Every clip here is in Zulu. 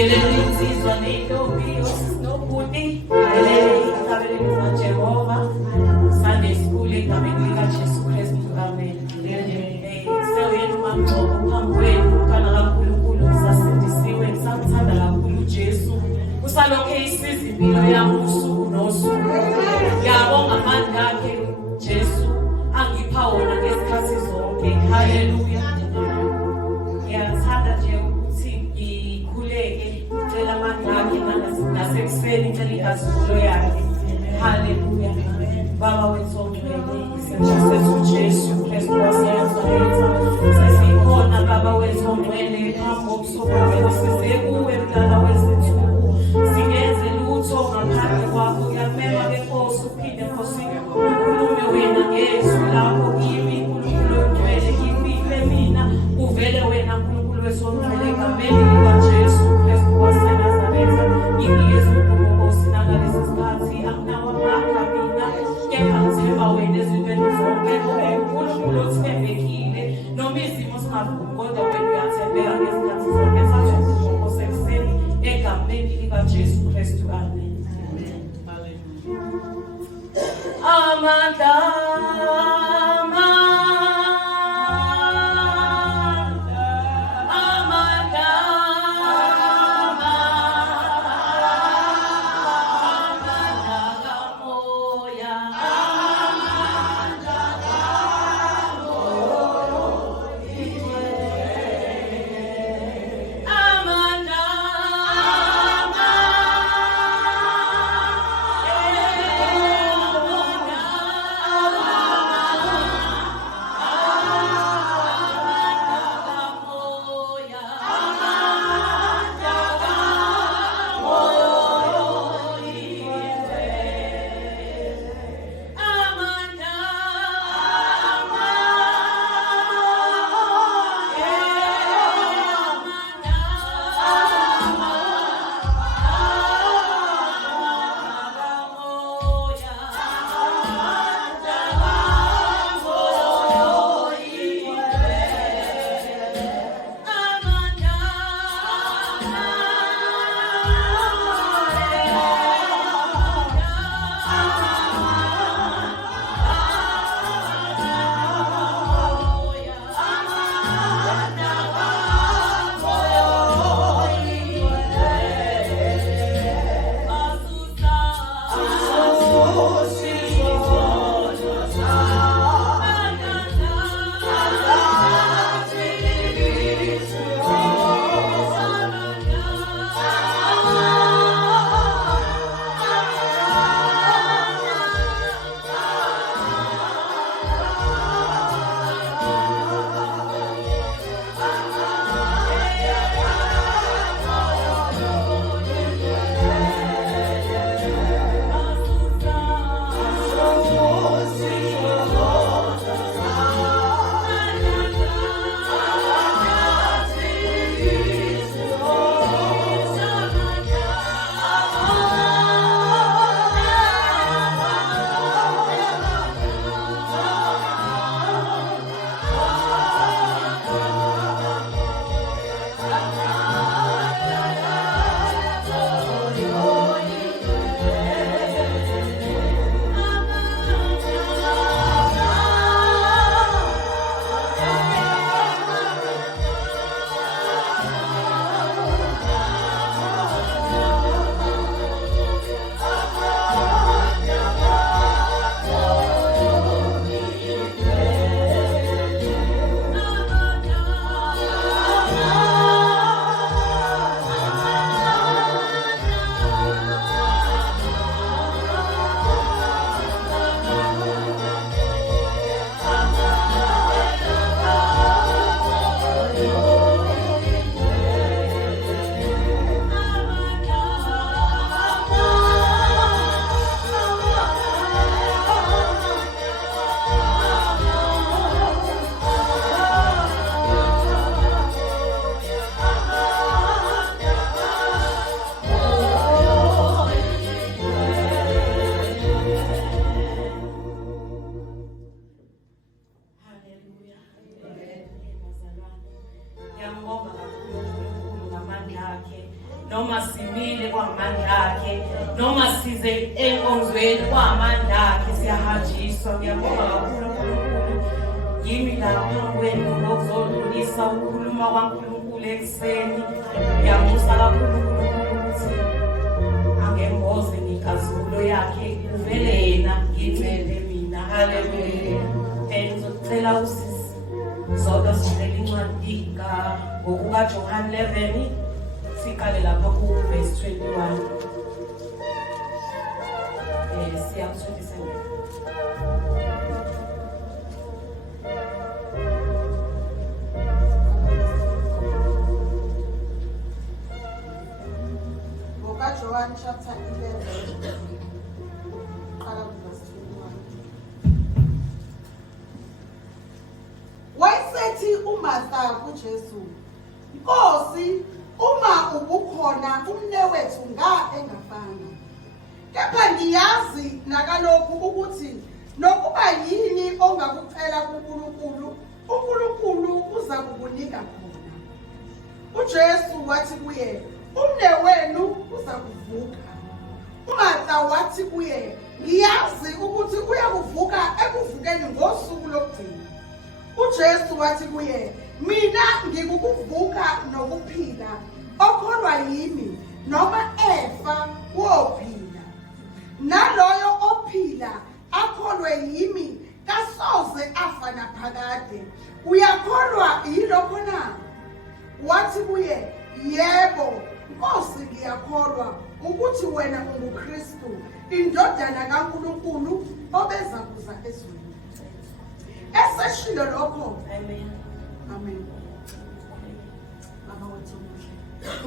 Sibingelele insizwa nentombi osinobuti. Haleluya Jehova. Sunday school egameni likaJesu Kristu. Amen. Sewena uMamgcobo phambi kwenu kana kaNkulunkulu sasindisiwe ngisamthanda kakhulu uJesu. Usalokhe isiza impilo yami usuku nosuku. Ngiyabonga amandla akhe Jesu angipha wona ngesikhathi zonke. Haleluya. Ngiyathanda nje ukuthi ngikhuleke ngicela amandla akhe nasekuseni ngicela inkazimulo yakhe. Haleluya. Baba wethu ongcwele senjasethu Jesu Kristu waseNazaretha. Sesikhona Baba wethu ongcwele phambi kobusuku benu size kuwe mdala wezinsuku. Singenze lutho ngaphandle kwakho. Uyamema ke Nkosi uphinde Nkosi ukhulume wena ngezwi lakho kimi uNkulunkulu ongcwele ngifile mina uvele wena uNkulunkulu wethu ongcwele egameni likaJesu Kristu waseNazaretha. Ngiyeza uNkosi nangalesi sikhathi akunawo amandla mina kepha ngithemba wena ezintweni zonke uNkulunkulu othembekile noma izimo zingavumi kodwa wena uyathembeka ngesikhathi zonke. Thatha uNkosi ekuseni egameni likaJesu Kristu. Amen. Amanda. noma size enkonzweni kwamandla akhe siyahanjiswa. Ngiyabonga kakhulu uNkulunkulu yimi lapha kwenu ngokuzodlulisa ukukhuluma kwaNkulunkulu ekuseni. Ngiyamusa kakhulu uNkulunkulu ukuthi angemboze ngikazimulo yakhe uvele yena ngincede mina. Haleluya. Ngizocela usisi zodwa sivele incwadi ngokukaJohane 11 siqale lapha ku-verse 21. Siya ku-27. John chapter 11, verse 21. Wayesethi uMartha kuJesu, Nkosi, uma ubukhona umnewethu engafanga. Kepha ngiyazi nakalokhu ukuthi nokuba yini ongakucela kuNkulunkulu, uNkulunkulu uza kukunika khona. UJesu wathi kuye, umnewenu uza kuvuka. uMartha wathi kuye, ngiyazi ukuthi uyakuvuka ekuvukeni ngosuku lokugcina. UJesu wathi kuye, mina ngikukuvuka nokuphila, okholwa yimi noma efa wophila. Naloyo ophila akholwe yimi kasoze afa naphakade. Uyakholwa yilokho na? Wathi kuye, yebo Nkosi, ngiyakholwa ukuthi wena unguKristu, indodana kaNkulunkulu obeza kuza ezweni. Eseshilo lokho, Amen. amen. Baba wethu omuhle,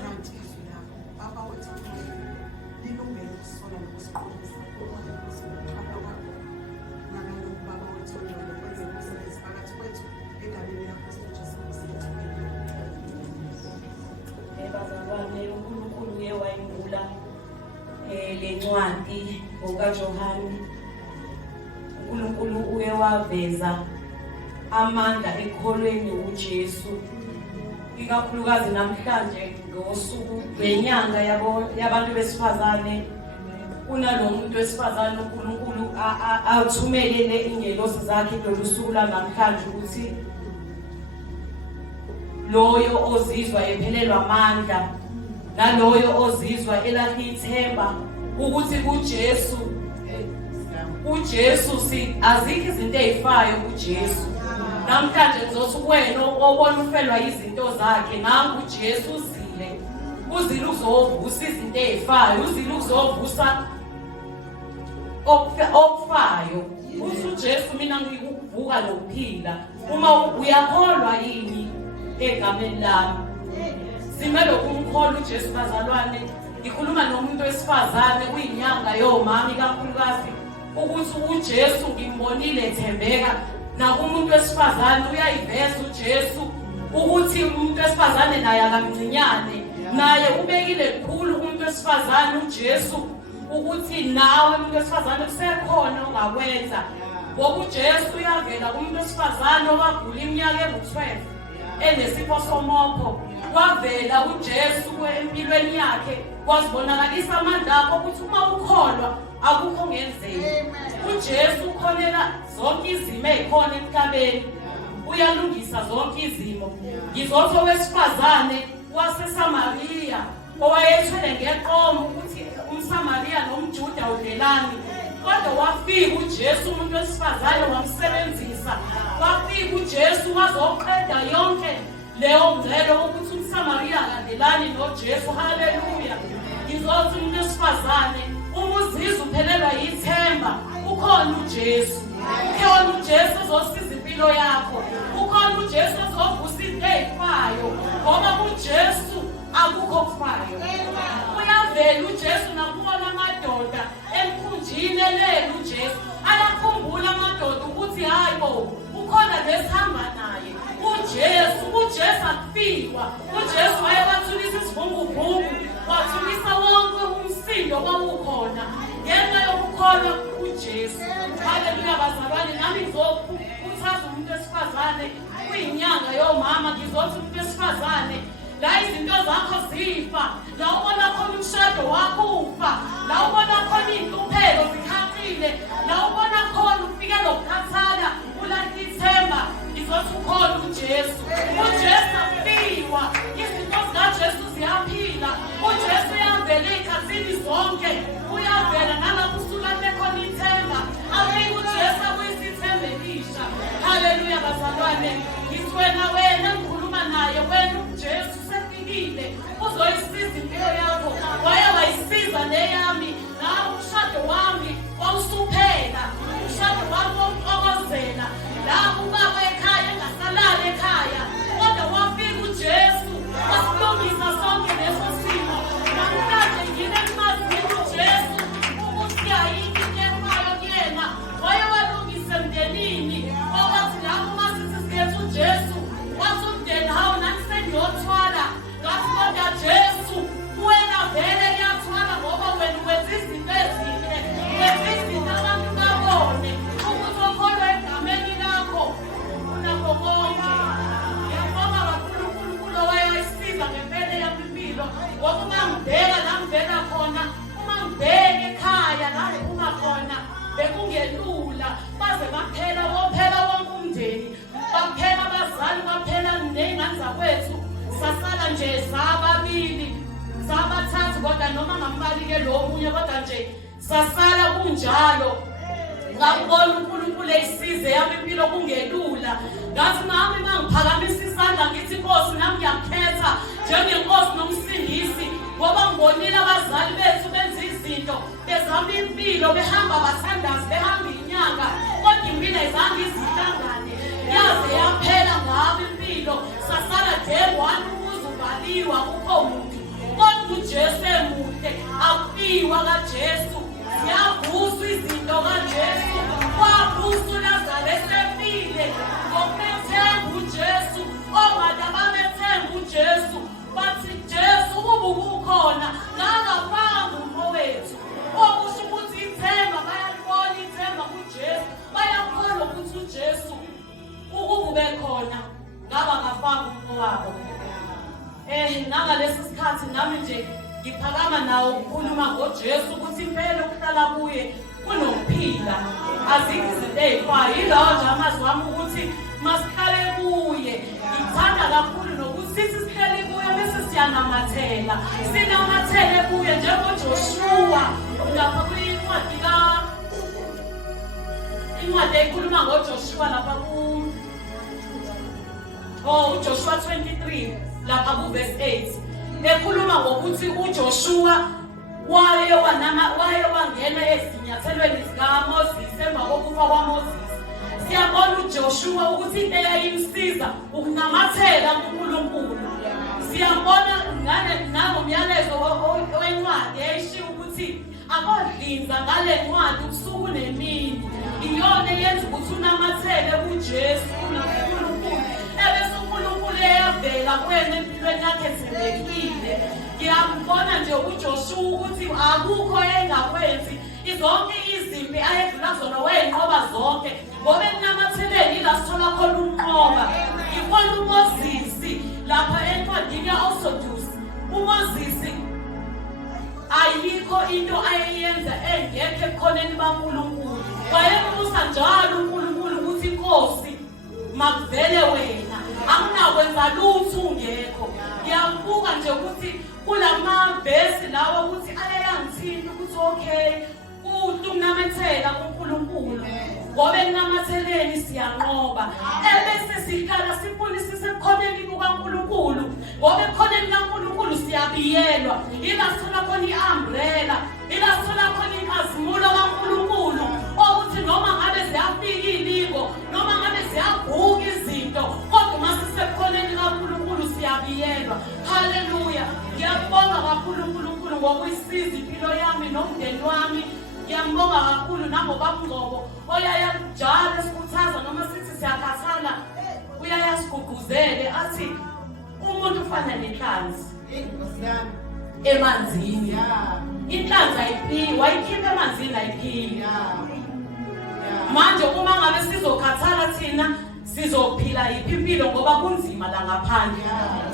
nanti izwi lakho. Baba wethu omuhle, lilungele ukusola nokusiqondisa ukuxhapha kwakho. Nakalokhu Baba wethu ongcwele, kwenze umsebenzi phakathi kwethu egameni lakho Jesu Kristu. Bazalwane, uNkulunkulu uye wayivula le ncwadi ngokaJohane. uNkulunkulu uye waveza amandla ekholweni uJesu, ikakhulukazi namhlanje ngosuku lwenyanga yabantu besifazane. Kunalomuntu wesifazane uNkulunkulu athumelele ingelosi zakhe lolu suku namhlanje ukuthi loyo ozizwa ephelelwa amandla, naloyo ozizwa elahla ithemba ukuthi uJesu azikho izinto ezifayo kuJesu. Namhlanje ngizothi kuwena obona ufelwa izinto zakhe, nangu uJesu uzile ukuzovusa izinto ezifayo, uzile ukuzovusa okufayo. Uthi uJesu, mina ngikuvuka nokuphila. Uma uyakholwa yini egameni lami? Simele ukumkholwa uJesu bazalwane. Ngikhuluma nomuntu wesifazane kuyinyanga yomama ikakhulukazi ukuthi uJesu ngimbonile ethembeka. Nakumuntu wesifazane uyayiveza uJesu ukuthi umuntu wesifazane naye akamncinyane, naye ubekile kukhulu umuntu wesifazane uJesu ukuthi nawe umuntu wesifazane kusekhona ongakwenza. Ngoba uJesu uyavela kumuntu wesifazane owagula iminyaka engu-12 enesifo somopho. Wavela uJesu empilweni yakhe wazibonakalisa amandla akho ukuthi uma ukholwa akukho ongenzeki. uJesu ukhonela zonke izimo ezikhona emhlabeni, uyalungisa zonke izimo. Ngizothi owesifazane waseSamariya owayethwele ngeqomo ukuthi umSamariya nomJuda udelani, kodwa wafika uJesu umuntu wesifazane wamsebenzisa. Wafika uJesu wazoqeda yonke leyo mngcelo ukuthi umSamariya akadelani noJesu. Haleluya. Ngizothi umuntu wesifazane uma uzizwa uphelelwa yithemba, ukhona uJesu. Ukhona uJesu ozosiza impilo yakho. Ukhona uJesu ozovusa into ezifayo, ngoba uJesu akukho okufayo. Uyavela uJesu nakubona amadoda emkhunjini elele uJesu. Ayakhumbula amadoda ukuthi hayibo ukhona lesihamba naye uJesu akufikwa. uJesu wayebathulisa isivunguvungu, wathulisa wonke umsindo kwawukhona ngenxa yokukholwa uJesu. Haleluya bazalwane, nami ngizokhuthaza umuntu wesifazane kuyinyanga yomama. Ngizothi umuntu wesifazane la izinto zakho zifa, la ubona khona umshado wakho ufa, la ubona khona inhlupheko zikhambile, la ubona khona ufike lokukhathala, ulahla ithemba, izothi ukhona uJesu. uJesu afiwa, izinto zikaJesu ziyaphila, uJesu uyavela ey'khathini zonke, uyavela nalapho usulahla khona ithemba, afike uJesu abuyisa ithemba elisha. Haleluya bazalwane, ngithi wena ngikhuluma naye, wena uJesu usefikile uzoyisiza impilo yakho, waye wayisiza neyami, nawe umshado wami wawusuphela, umshado wami wawuxokozela, lapho ubaba ekhaya engasalali ekhaya, kodwa wafika uJesu wasilungisa sonke leso simo. Namhlanje yini engimazile uJesu ukuthi ayikho into efayo kuyena, waye walungisa emndenini, okwathi lapho masithi sikhetha uJesu, wathi umndeni hawu nani sengiyothwala, ngathi kodwa Jesu wena vele kuyathwala ngoba wena wenza izinto ezinhle, wenza izinto abantu babone ukuthi okholwa egameni lakho unakho konke. Ngiyabonga kakhulu uNkulunkulu owayesiza ngempela yami impilo, ngoba uma ngibheka la ngibheka khona, uma ngibheka ekhaya la ngiphuma khona, bekungelula, baze baphela wonke umndeni, baphela abazali, baphela ney'ngane zakwethu, sasala nje sababili, sabathathu, kodwa noma ngambali-ke lo munye, kodwa nje sasala kunjalo. Ngakubona uNkulunkulu eyisize yami impilo kungelula, ngathi nami uma ngiphakamisa isandla ngithi Nkosi nami ngiyakhetha njengenkosi nomsindisi, ngoba ngibonile abazali bethu benza izinto, bezama impilo, behamba bathandazi, behamba inyanga, kodwa impilo ayizange izihlangane, yaze yaphela ngabo impilo, sasala day one umuzi ubaliwa, akukho muntu, kodwa uJesu emuhle, akufiwa kaJesu, ziyavuswa izinto kaJesu, wavusa uLazaro esefile, ngokubethemba uJesu, omade ababethemba uJesu, bathi Jesu ukuba ubukhona, ngangaphambi umfowethu, okusho ukuthi ithemba, bayalibona ithemba kuJesu, bayakholwa ukuthi uJesu ukuba ubekhona, ngaba ngafanga umfowabo. Nangalesi sikhathi nami nje ngiphakama nawo ukukhuluma ngoJesu ukuthi impela ukuhlala kuye kunokuphila, azikho izinto ey'fayo. Yilawo nje amazwi wami ukuthi masihlale kuye. Ngithanda kakhulu nokuthi sithi sihlale kuye bese siyanamathela, sinamathele kuye njengoJoshua lapha incwadi ekhuluma ngoJoshua lapha uJoshua 23 lapha ku-verse 8, ekhuluma ngokuthi uJoshua waye wangena ezinyathelweni zikaMoses emva kokufa kwaMoses. Siyabona uJoshua ukuthi into eyayimsiza ukunamathela kuNkulunkulu. Siyabona nangomyalezo wencwadi eyishiwo ukuthi akodlinza ngale ncwadi ubusuku nemini, iyona eyenza ukuthi unamathele kuJesu uNkulunkulu, ebese uNkulunkulu eyavela kuwena empilweni yakhe ethembekile. Ngiyambona nje uJoshua ukuthi akukho engakwenzi, zonke izimpi ayedlula zona wayenqoba zonke, ngoba ekunamatheleni ila sithola khona ukunqoba. Ikhona uMoses lapha encwadini ya-Exodus, uMoses ayikho into ayeyenza engekho ebukhoneni baNkulunkulu, wayemusa njalo uNkulunkulu ukuthi Nkosi makuvele wena, anginakwenza lutho ungekho. Ngiyambuka nje ukuthi kulamavesi lawa ukuthi ayangithinta ukuthi okay, ukunamathela kuNkulunkulu, ngoba ekunamatheleni siyanqoba, ebese sihlala sifunisise ebukhoneni bukaNkulunkulu, ngoba ebukhoneni kaNkulunkulu siyabiyelwa, ila sithola khona i-umbrella, ila sithola khona inkazimulo kaNkulunkulu, ukuthi noma ngabe ziyafika iy'lingo, noma ngabe ziyaguga izinto, kodwa uma sisebukhoneni kaNkulunkulu siyabiyelwa. Haleluya, ngiyabonga kakhulu uNkulunkulu ngokuyisiza impilo yami nomndeni wami. Ngiyambonga kakhulu nangobaba Ngcobo oyayajala esikhuthaza noma sithi siyakhathala, uyayasigqugquzele athi umuntu ufana nenhlanzi emanzini. Inhlanzi ayiphili, wayikhipha emanzini ayiphili. Manje uma ngabe sizokhathala thina sizophila yiphi impilo ngoba kunzima la ngaphandle.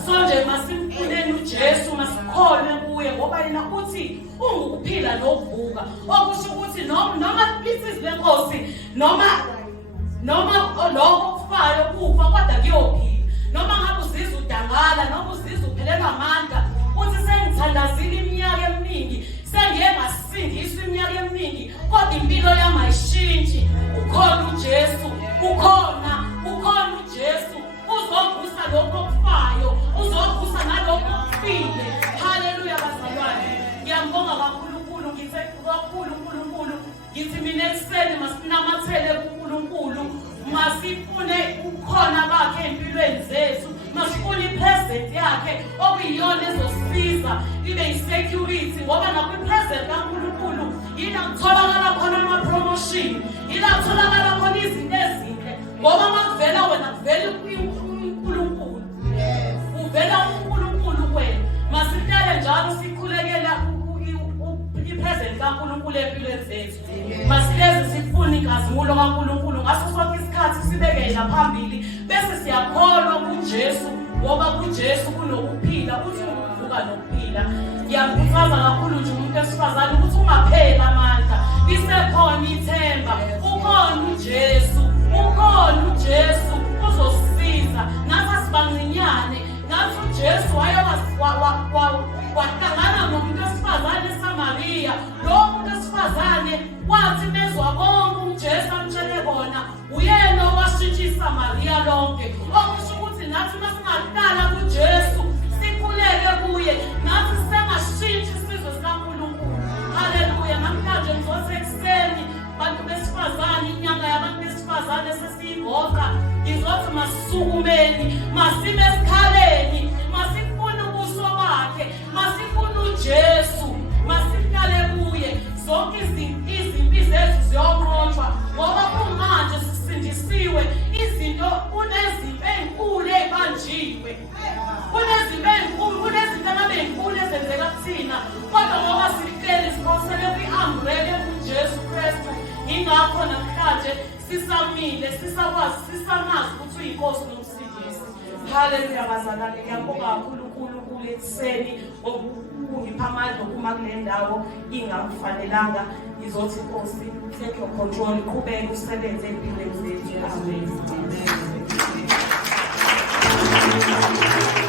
So nje masimfuneni uJesu, masikholwe kuye ngoba yena uthi ungukuphila nokuvuka. Okusho ukuthi noma lithi lenkosi noma lokho kufayo kufa kodwa kuyophila. Noma ngabe uzizwa udangala, noma uzizwa uphelelwa amandla, uthi sengithandazile iminyaka eminingi, sengiye ngasindiswa iminyaka eminingi, kodwa impilo yami ayishintshi. Ukhona uJesu, ukhona uJesu, uzovusa lokho okufayo, uzovusa nalokho okufile. Haleluya bazalwane. Ngiyambonga kakhulu, ngithe kakhulu uNkulunkulu, ngithi mina ekuseni masinamathele kuNkulunkulu, masifune ukhona bakhe empilweni zethu, masifune ipresence yakhe okuyiyona ezosisiza ibe yisecurity, ngoba nakho ipresence kaNkulunkulu yila kutholakala khona ama-promotion, yila kutholakala khona izinto ezinhle, ngoba makuvela wena kuvela uNkulunkulu, uvela uNkulunkulu wena. Masihlale njalo sikhulekela ipresence kaNkulunkulu empilweni zethu, masileze sifune inkazimulo kaNkulunkulu ngaso sonke isikhathi, sibekela phambili bese siyakholwa kuJesu, ngoba kuJesu kunokuphila, kuthi ukuvuka nokuphila. Ngiyakhuthaza kakhulu nje umuntu wesifazane ukuthi ungapheli amandla, lisekhona ithemba, ukhona uJesu, uzosisiza. Nathi asibanqinyane, nathi uJesu wahlangana nomuntu wesifazane eSamariya. Lo muntu wesifazane wathi bezwa bonke uJesu amtshele bona, uyena owashintsha iSamariya lonke. Okusho ukuthi nathi masingahlala kuJesu, sikhuleke kuye, nathi sengashintsha isizwe sikaNkulunkulu. Haleluya. Namhlanje ngizothi ekuseni bantu besifazane, inyanga yabantu besifazane sesiyivoca, ngizothi masisukumeni, masime esikhaleni, masifune ubuso bakhe, masifune uJesu, masihlale kuye. Zonke izimpi zethu ziyonqotshwa ngoba kumanje sisindisiwe. Izinto kunezimpi ezinkulu ezibanjiwe, kunezimpi ezinkulu, kunezinto ezinkulu ezenzeka kuthina, kodwa ngoba sihleli sikhosele kwi-umbrella kuJesu Kristu, ingakho namhlanje sisamile, sisamazi ukuthi uyinkosi nomsindisi. Haleluya bazalwane. Ngiyabonga kakhulu uNkulunkulu ekuseni ngipha amandla uma kule ndawo ingakufanelanga. Ngizothi Nkosi, take your control, qhubeke usebenze empilweni zethu. Amen.